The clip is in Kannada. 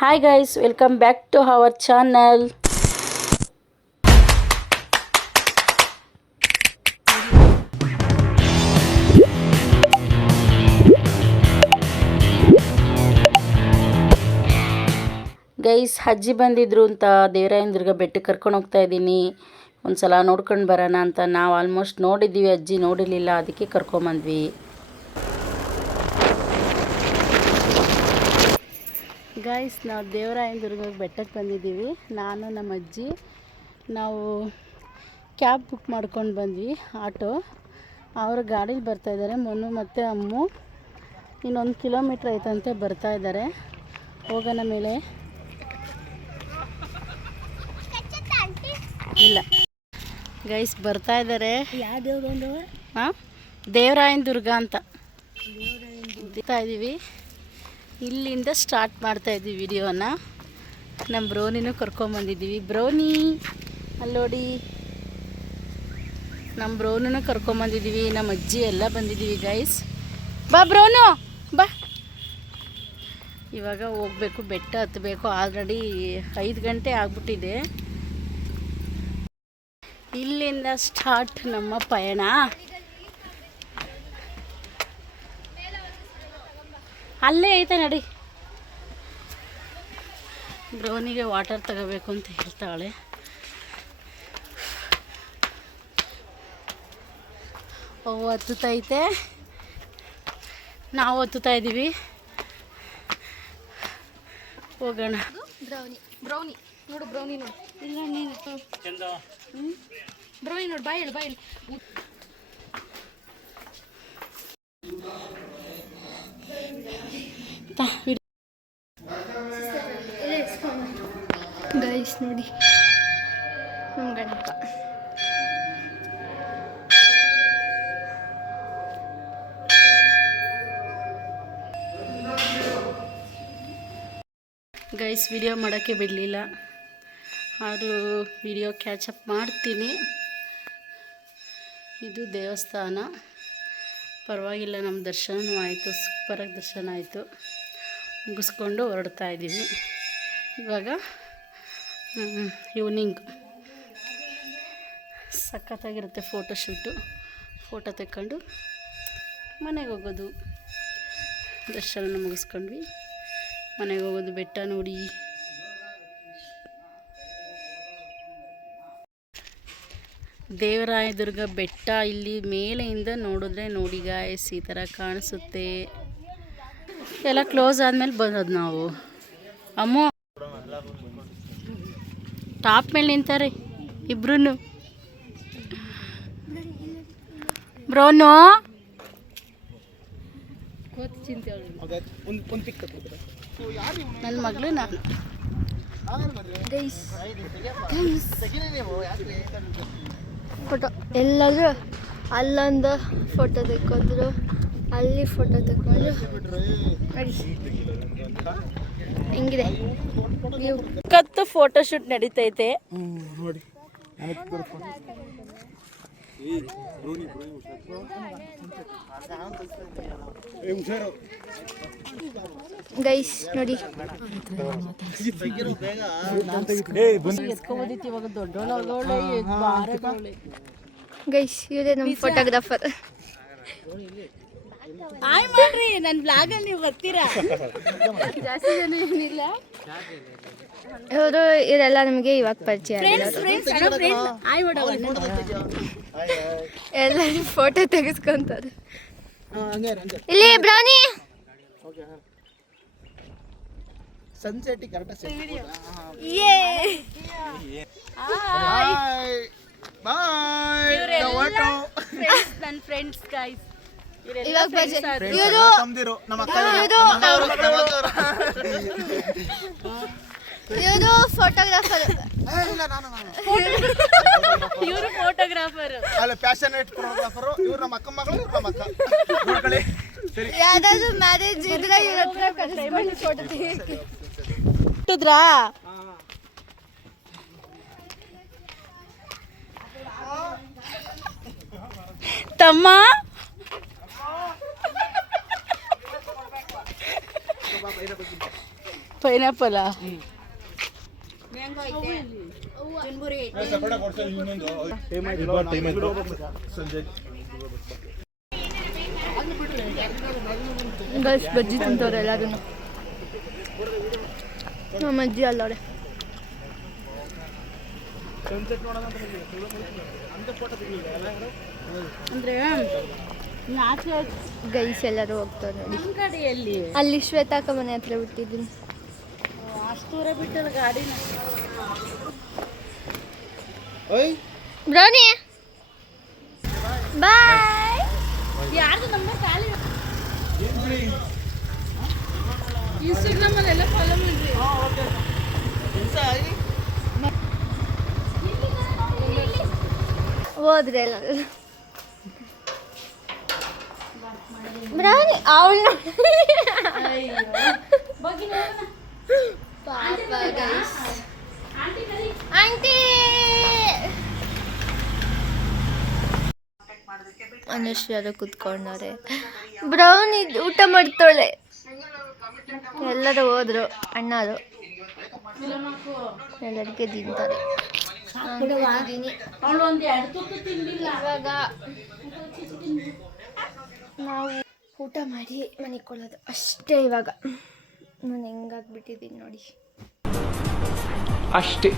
Hi guys, welcome back to our channel. Guys ಅಜ್ಜಿ ಬಂದಿದ್ರು ಅಂತ ದೇವರಾಯನದುರ್ಗ ಬೆಟ್ಟಕ್ಕೆ ಕರ್ಕೊಂಡು ಹೋಗ್ತಾ ಇದ್ದೀನಿ. ಒಂದ್ಸಲ ನೋಡ್ಕೊಂಡು ಬರೋಣ ಅಂತ. ನಾವು ಆಲ್ಮೋಸ್ಟ್ ನೋಡಿದ್ದೀವಿ, ಅಜ್ಜಿ ನೋಡಿರಲಿಲ್ಲ, ಅದಕ್ಕೆ ಕರ್ಕೊಂಬಂದ್ವಿ. ಗೈಸ್ ನಾವು ದೇವರಾಯನದುರ್ಗ ಬೆಟ್ಟಕ್ಕೆ ಬಂದಿದ್ದೀವಿ. ನಾನು ನಮ್ಮ ಅಜ್ಜಿ ನಾವು ಕ್ಯಾಬ್ ಬುಕ್ ಮಾಡ್ಕೊಂಡು ಬಂದ್ವಿ, ಆಟೋ. ಅವರು ಗಾಡೀಲಿ ಬರ್ತಾಯಿದ್ದಾರೆ, ಮೊನ್ನು ಮತ್ತು ಅಮ್ಮು. ಇನ್ನೊಂದು ಕಿಲೋಮೀಟ್ರ್ ಐತಂತೆ, ಬರ್ತಾಯಿದ್ದಾರೆ. ಹೋಗೋಣ ಮೇಲೆ. ಇಲ್ಲ ಗೈಸ್ ಬರ್ತಾ ಇದ್ದಾರೆ. ಯಾವ ದೇವ್ರು? ಹಾಂ, ದೇವರಾಯನದುರ್ಗ ಅಂತ ಬರ್ತಾ ಇದ್ದೀವಿ. ಇಲ್ಲಿಂದ ಸ್ಟಾರ್ಟ್ ಮಾಡ್ತಾಯಿದ್ವಿ ವಿಡಿಯೋನ. ನಮ್ಮ ಬ್ರೋನಿನೂ ಕರ್ಕೊಂಬಂದಿದ್ದೀವಿ. ಬ್ರೋನಿ ಅಲ್ಲೋಡಿ, ನಮ್ಮ ಬ್ರೋನೂ ಕರ್ಕೊಂಬಂದಿದ್ದೀವಿ. ನಮ್ಮ ಅಜ್ಜಿ ಎಲ್ಲ ಬಂದಿದ್ದೀವಿ ಗೈಸ್. ಬಾ ಬ್ರೋನು ಬಾ. ಇವಾಗ ಹೋಗ್ಬೇಕು, ಬೆಟ್ಟ ಹತ್ತಬೇಕು. ಆಲ್ರೆಡಿ 5 ಗಂಟೆ ಆಗ್ಬಿಟ್ಟಿದೆ. ಇಲ್ಲಿಂದ ಸ್ಟಾರ್ಟ್ ನಮ್ಮ ಪಯಣ. ಅಲ್ಲೇ ಐತೆ ನಡಿ. ಬ್ರೌನಿಗೆ ವಾಟರ್ ತಗೋಬೇಕು ಅಂತ ಹೇಳ್ತಾಳೆ. ಅವು ಹತ್ತುತ್ತೈತೆ, ನಾವು ಹತ್ತುತ್ತಾ ಇದ್ದೀವಿ. ಹೋಗೋಣ. ಬ್ರೌನಿ ನೋಡು, ಬ್ರೌನಿ ನೋಡು. ಇಲ್ಲ ನೀನು ಬ್ರೌನಿ ನೋಡು, ಬಾಯ್ ಹೇಳು, ಬಾಯ್ ಹೇಳು. ಗೈಸ್ ನೋಡಿ ನಮ್ಮ ಗಣಪ. ಗೈಸ್ ವಿಡಿಯೋ ಮಾಡೋಕ್ಕೆ ಬಿಡಲಿಲ್ಲ, ಆದರೂ ವಿಡಿಯೋ ಕ್ಯಾಚಪ್ ಮಾಡ್ತೀನಿ. ಇದು ದೇವಸ್ಥಾನ, ಪರವಾಗಿಲ್ಲ. ನಮ್ಮ ದರ್ಶನವೂ ಆಯಿತು, ಸೂಪರಾಗಿ ದರ್ಶನ ಆಯಿತು. ಮುಗಿಸ್ಕೊಂಡು ಹೊರಡ್ತಾ ಇದ್ದೀವಿ. ಇವಾಗ ಈವ್ನಿಂಗ್ ಸಖತ್ತಾಗಿರುತ್ತೆ ಫೋಟೋಶೂಟು. ಫೋಟೋ ತೆಕ್ಕೊಂಡು ಮನೆಗೆ ಹೋಗೋದು. ದರ್ಶನ ಮುಗಿಸ್ಕೊಂಡ್ವಿ, ಮನೆಗೆ ಹೋಗೋದು. ಬೆಟ್ಟ ನೋಡಿ. ದೇವರಾಯದುರ್ಗ ಬೆಟ್ಟ ಇಲ್ಲಿ ಮೇಲೆಯಿಂದ ನೋಡಿದ್ರೆ ನೋಡಿ ಗಾಯ್ಸ್, ಈ ಥರ ಕಾಣಿಸುತ್ತೆ. ಎಲ್ಲ ಕ್ಲೋಸ್ ಆದಮೇಲೆ ಬಂದದ್ದು ನಾವು. ಅಮ್ಮು ಟಾಪ್ ಮೇಲೆ ನಿಂತಾರೆ ಇಬ್ರು. ಬ್ರೋನು ನನ್ನ ಮಗಳು ನಾನು. ಫೋಟೋ ಎಲ್ಲಾದರೂ ಅಲ್ಲೊಂದು ಫೋಟೋ ತೆಕ್ಕೊಂಡ್ರು, ಅಲ್ಲಿ ಫೋಟೋ ತೆಕ್ಕೊಂಡ್ರು. ನೋಡಿ ಹೆಂಗಿದೆ ಕತ್ತು ಫೋಟೋಶೂಟ್ ನಡೀತೈತೆ. ಗೈಸ್ ನೋಡಿ, ಇವಾಗ ದೊಡ್ಡೋಳ ಗೈಸ್ ಇವರೇ ನಮ್ಮ ಫೋಟೋಗ್ರಾಫರ್. ಆಯ್ ಮಾಡ್ರಿ, ನನ್ನ ಬ್ಲಾಗಲ್ಲಿ ನೀವು ಬರ್ತೀರಾ. ಜಾಸ್ತಿ ಜನ ಏನಿಲ್ಲ, ಇವರು ಇವರೆಲ್ಲ ನಮಗೆ ಇವಾಗ ಪರಿಚಯ. ಎಲ್ಲರೂ ಫೋಟೋ ತೆಗೆಸ್ಕೊಂತಾರೆ. ಇಲ್ಲಿ ಬ್ರೌನಿ ಸನ್ಸೆಟ್ ನನ್ನ ಫ್ರೆಂಡ್ಸ್ ಗೈಸ್. ಇವಾಗ ಇವರು ಫೋಟೋಗ್ರಾಫರ್. ಇವರು ಫೋಟೋಗ್ರಾಫರ್ ಅಲ್ಲ, ಪ್ಯಾಷನೇಟ್ ಫೋಟೋಗ್ರಾಫರ್. ಇವ್ರು ನಮ್ಮ ಅಕ್ಕ ಮಗಳು, ಇವ್ರು ನಮ್ಮ ಅಕ್ಕ. ನೋಡ್ಕೊಳ್ಳಿ ಸರಿ. ಯಾವ್ದಾದ್ರು ಮ್ಯಾರೇಜ್ ಇದ್ರೆ ಇವ್ರ ಹತ್ರ ಕರೆಸ್ಕೊಂಡು ಫೋಟೋ ತೆಗಿದ್ರಾ? ತಮ್ಮ ಪೈನಾಪಲಾ ಗೈಸ್ ಬಜ್ಜಿ ತಿಂತವ್ರೆ ಎಲ್ಲದನ್ನು. ನಮ್ಮ ಅಜ್ಜಿ ಅಲ್ಲವ್ರೆ. ಅಂದರೆ ನಾಚೆ ಗೈಸ್ ಎಲ್ಲರೂ ಹೋಗ್ತಾರೆ ನೋಡಿ. ನಮ್ಮ ಗಾಡಿಯಲ್ಲಿ ಅಲ್ಲಿ ಶ್ವೇತಾಕ ಮನೆ ಹತ್ರ ಬಿಟ್ಟಿದ್ದೀನಿ. ಅಷ್ಟು ದೂರ ಬಿಟ್ಟಲ್ಲ ಗಾಡಿನ. ಬ್ರೌನಿ ಬಾಯ್. ಯಾರ್ದು ನಮ್ಮ ಖಾಲಿ ಇನ್ಸ್ಟಾಗ್ರಾಮಲ್ಲೆಲ್ಲ ಫಾಲೋ ಮಾಡ್ರಿ. ಹೋದ್ರೆ ಎಲ್ಲ ಬ್ರೌನಿ ಅವಳು ಪಾಪ ಗೈಸ್. ಆಂಟಿ ಅನುಶ್ರೀ ಅದು ಕುತ್ಕೊಂಡವ್ರೆ. ಬ್ರೌನಿ ಊಟ ಮಾಡ್ತಾಳೆ. ಎಲ್ಲರೂ ಹೋದ್ರು ಅಣ್ಣರು ಎಲ್ಲರಿಗೆ ತಿಂತಾರೆ. ಅವಳು ಒಂದು 2 ತುತ್ತು ತಿಂದಿಲ್ಲ. ಇವಾಗ ನಾವು ಊಟ ಮಾಡಿ ಮನಿಕೊಳ್ಳೋದು ಅಷ್ಟೇ. ಇವಾಗ ನಾನು ಹೆಂಗಾಗ್ಬಿಟ್ಟಿದ್ದೀನಿ ನೋಡಿ ಅಷ್ಟೇ.